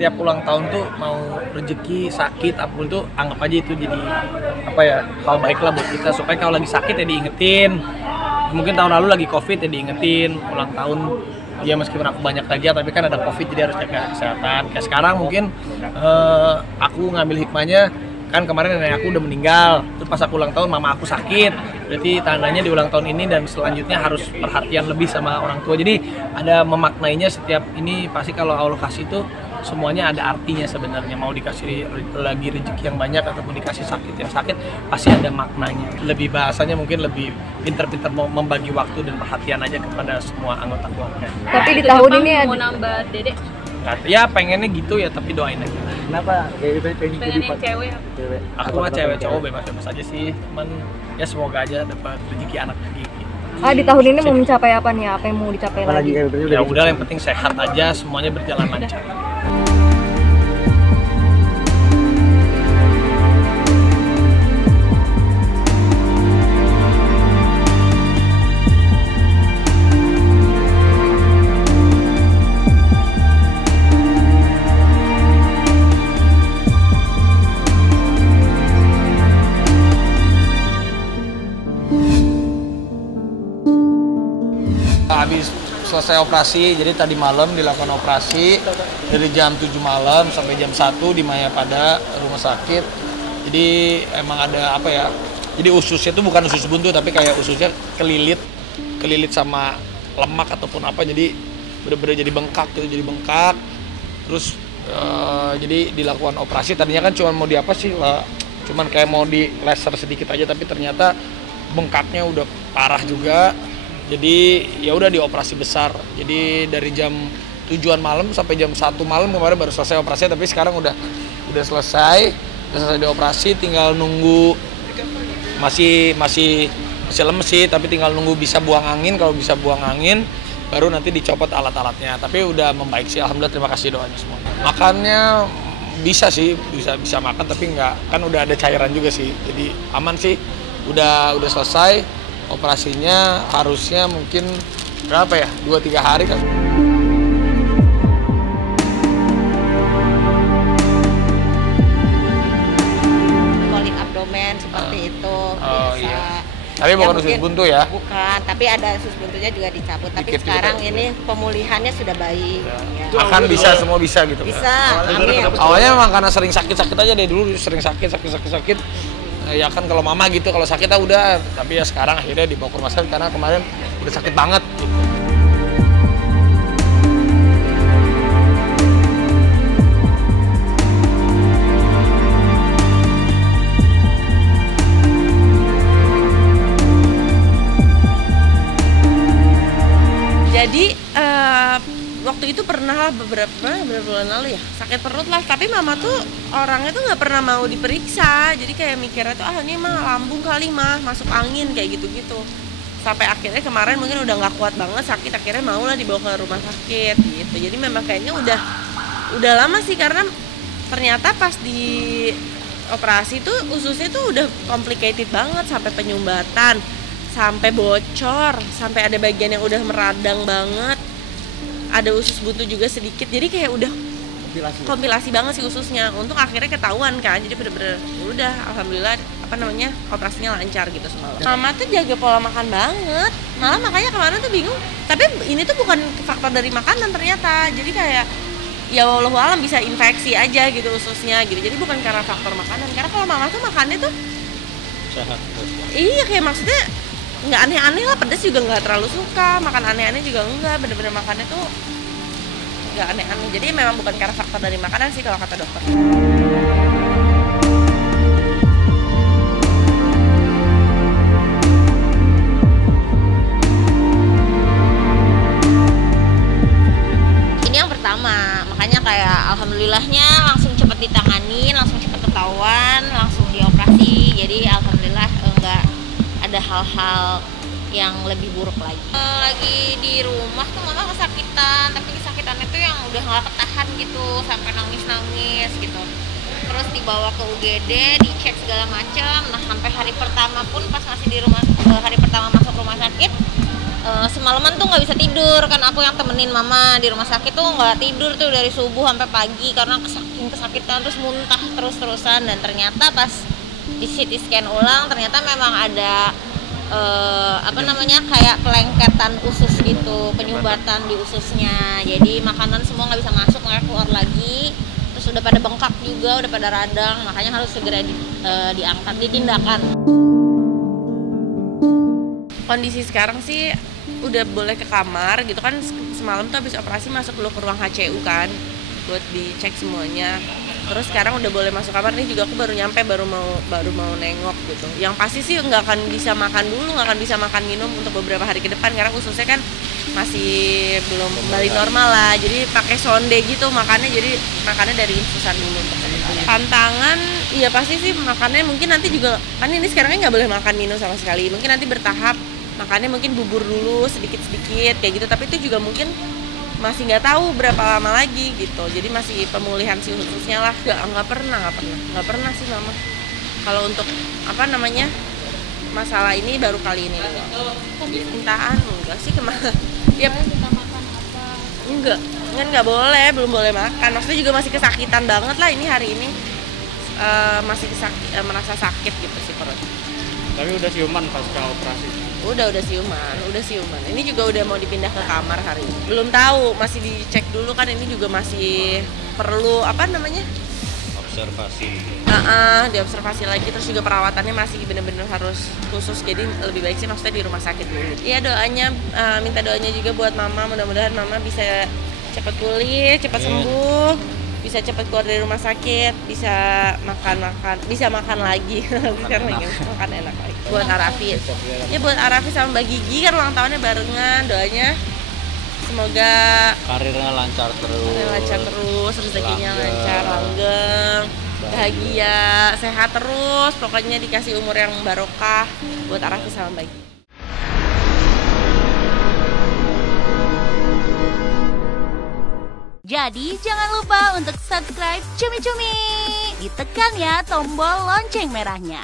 setiap ulang tahun tuh mau rezeki, sakit, apapun tuh anggap aja itu jadi apa ya, hal baik lah buat kita, supaya kalau lagi sakit ya diingetin. Mungkin tahun lalu lagi covid ya diingetin ulang tahun ya, meskipun aku banyak kerja tapi kan ada covid jadi harus jaga kesehatan. Kayak sekarang mungkin aku ngambil hikmahnya, kan kemarin nenek aku udah meninggal, terus pas aku ulang tahun mama aku sakit, berarti tandanya di ulang tahun ini dan selanjutnya harus perhatian lebih sama orang tua. Jadi ada memaknainya, setiap ini pasti kalau Allah kasih itu semuanya ada artinya sebenarnya. Mau dikasih lagi rezeki yang banyak ataupun dikasih sakit yang sakit, pasti ada maknanya. Lebih bahasanya mungkin lebih pinter-pinter membagi waktu dan perhatian aja kepada semua anggota keluarga. Tapi di tahun ini mau nambah dedek? Ya pengennya gitu ya, tapi doain aja. Kenapa? Pengen yang cewek. Aku mah cewek cowok bebas-bebas aja sih, cuman ya semoga aja dapat rezeki anak lagi. Di tahun ini mau mencapai apa nih? Apa yang mau dicapai lagi? Ya udah, yang penting sehat aja, semuanya berjalan lancar. Habis selesai operasi, jadi tadi malam dilakukan operasi dari jam 7 malam sampai jam 1 di Mayapada rumah sakit. Jadi emang ada apa ya, jadi ususnya itu bukan usus buntu tapi kayak ususnya kelilit sama lemak ataupun apa, jadi bener-bener jadi bengkak gitu, jadi bengkak. Terus jadi dilakukan operasi, tadinya kan cuma mau di apa sih lah, cuman kayak mau di laser sedikit aja, tapi ternyata bengkaknya udah parah juga. Jadi ya udah dioperasi besar. Jadi dari jam 7-an malam sampai jam 1 malam kemarin baru selesai operasi, tapi sekarang udah selesai dioperasi, tinggal nunggu, masih lemes sih, tapi tinggal nunggu bisa buang angin. Kalau bisa buang angin baru nanti dicopot alat-alatnya. Tapi udah membaik sih, alhamdulillah, terima kasih doanya semua. Makannya bisa sih, bisa makan, tapi nggak, kan udah ada cairan juga sih. Jadi aman sih, udah selesai. Operasinya harusnya mungkin berapa ya, 2-3 hari kan. Kolik abdomen seperti itu bisa. Iya. Tapi bukan usus buntu ya? Bukan, tapi ada usus buntunya juga dicabut. Tapi Dikit sekarang juga. ini pemulihannya sudah baik. Ya. Makan bisa, semua bisa gitu. Bisa, amin. Awalnya memang karena sering sakit aja deh dulu, sering sakit. Ya kan kalau mama gitu, kalau sakit udah, tapi ya sekarang akhirnya dibawa ke rumah sakit karena kemarin udah sakit banget gitu. Jadi waktu itu pernah beberapa bulan lalu ya, sakit perut lah, tapi mama tuh orangnya tuh nggak pernah mau diperiksa, jadi kayak mikirnya tuh ini mah lambung kali mah masuk angin kayak gitu-gitu. Sampai akhirnya kemarin mungkin udah nggak kuat banget sakit, akhirnya mau lah dibawa ke rumah sakit gitu. Jadi memang kayaknya udah lama sih, karena ternyata pas di operasi tuh ususnya tuh udah complicated banget, sampai penyumbatan, sampai bocor, sampai ada bagian yang udah meradang banget. Ada usus buntu juga sedikit, jadi kayak udah kompilasi banget sih ususnya. Untuk akhirnya ketahuan kan, jadi bener-bener udah alhamdulillah operasinya lancar gitu semalam. Mama tuh jaga pola makan banget, malah makanya kemarin tuh bingung. Tapi ini tuh bukan faktor dari makanan ternyata, jadi kayak ya wallahualam bisa infeksi aja gitu ususnya gitu. Jadi bukan karena faktor makanan, karena kalau mama tuh makannya tuh Sehat. iya, kayak maksudnya nggak aneh-aneh lah, pedas juga nggak terlalu suka, makan aneh-aneh juga enggak, bener-bener makannya tuh nggak aneh-aneh. Jadi memang bukan karena faktor dari makanan sih kalau kata dokter. Ini yang pertama, makanya kayak alhamdulillahnya langsung cepet ditangani, langsung cepet ketahuan, langsung dioperasi. Jadi alhamdulillah enggak ada hal-hal yang lebih buruk lagi. Lagi di rumah tuh mama kesakitan, tapi kesakitannya tuh yang udah nggak ketahan gitu, sampai nangis gitu. Terus dibawa ke UGD, dicek segala macam. Nah sampai hari pertama pun pas masih di rumah, hari pertama masuk rumah sakit, semalaman tuh nggak bisa tidur kan, aku yang temenin mama di rumah sakit tuh nggak tidur tuh dari subuh sampai pagi karena kesakitan terus muntah terus-terusan. Dan ternyata pas di CT scan ulang ternyata memang ada kayak pelengketan usus gitu, penyumbatan di ususnya. Jadi makanan semua nggak bisa masuk, makanya keluar lagi. Terus udah pada bengkak juga, udah pada radang, makanya harus segera diangkat, ditindakan. Kondisi sekarang sih udah boleh ke kamar gitu kan. Semalam tuh habis operasi masuk dulu ke ruang HCU kan buat dicek semuanya. Terus sekarang udah boleh masuk kamar nih, juga aku baru nyampe, baru mau nengok gitu. Yang pasti sih nggak akan bisa makan dulu, nggak akan bisa makan minum untuk beberapa hari ke depan karena ususnya kan masih belum kembali normal lah. Jadi pakai sonde gitu makannya, jadi makannya dari infusan dulu untuk sementara. Tantangan ya pasti sih makannya mungkin nanti juga kan ini sekarang nggak boleh makan minum sama sekali. Mungkin nanti bertahap makannya, mungkin bubur dulu sedikit-sedikit kayak gitu, tapi itu juga mungkin masih nggak tahu berapa lama lagi gitu. Jadi masih pemulihan si ususnya lah. Nggak pernah sih mama. Kalau untuk masalah ini baru kali ini. Cintaan enggak sih kemana? Ya enggak, kan nggak boleh, belum boleh makan. Maksudnya juga masih kesakitan banget lah ini hari ini. Masih merasa sakit gitu sih perut. Tapi udah siuman pasca operasi? Udah siuman. Ini juga udah mau dipindah ke kamar hari ini. Belum tahu, masih dicek dulu kan, ini juga masih perlu Observasi. Diobservasi lagi, terus juga perawatannya masih bener-bener harus khusus. Jadi lebih baik sih maksudnya di rumah sakit dulu. Iya minta doanya juga buat mama, mudah-mudahan mama bisa cepat pulih, cepat sembuh, bisa cepat keluar dari rumah sakit, bisa makan lagi. Sekarang lagi makan enak lagi. Buat Arafi, buat Arafi sama Mbak Gigi kan ulang tahunnya barengan. Doanya semoga Karirnya lancar terus, rezekinya lancar, langgeng, bahagia, sehat terus. Pokoknya dikasih umur yang barokah buat Arafi sama Mbak Gigi. Jadi jangan lupa untuk subscribe Cumi Cumi. Ditekan ya tombol lonceng merahnya.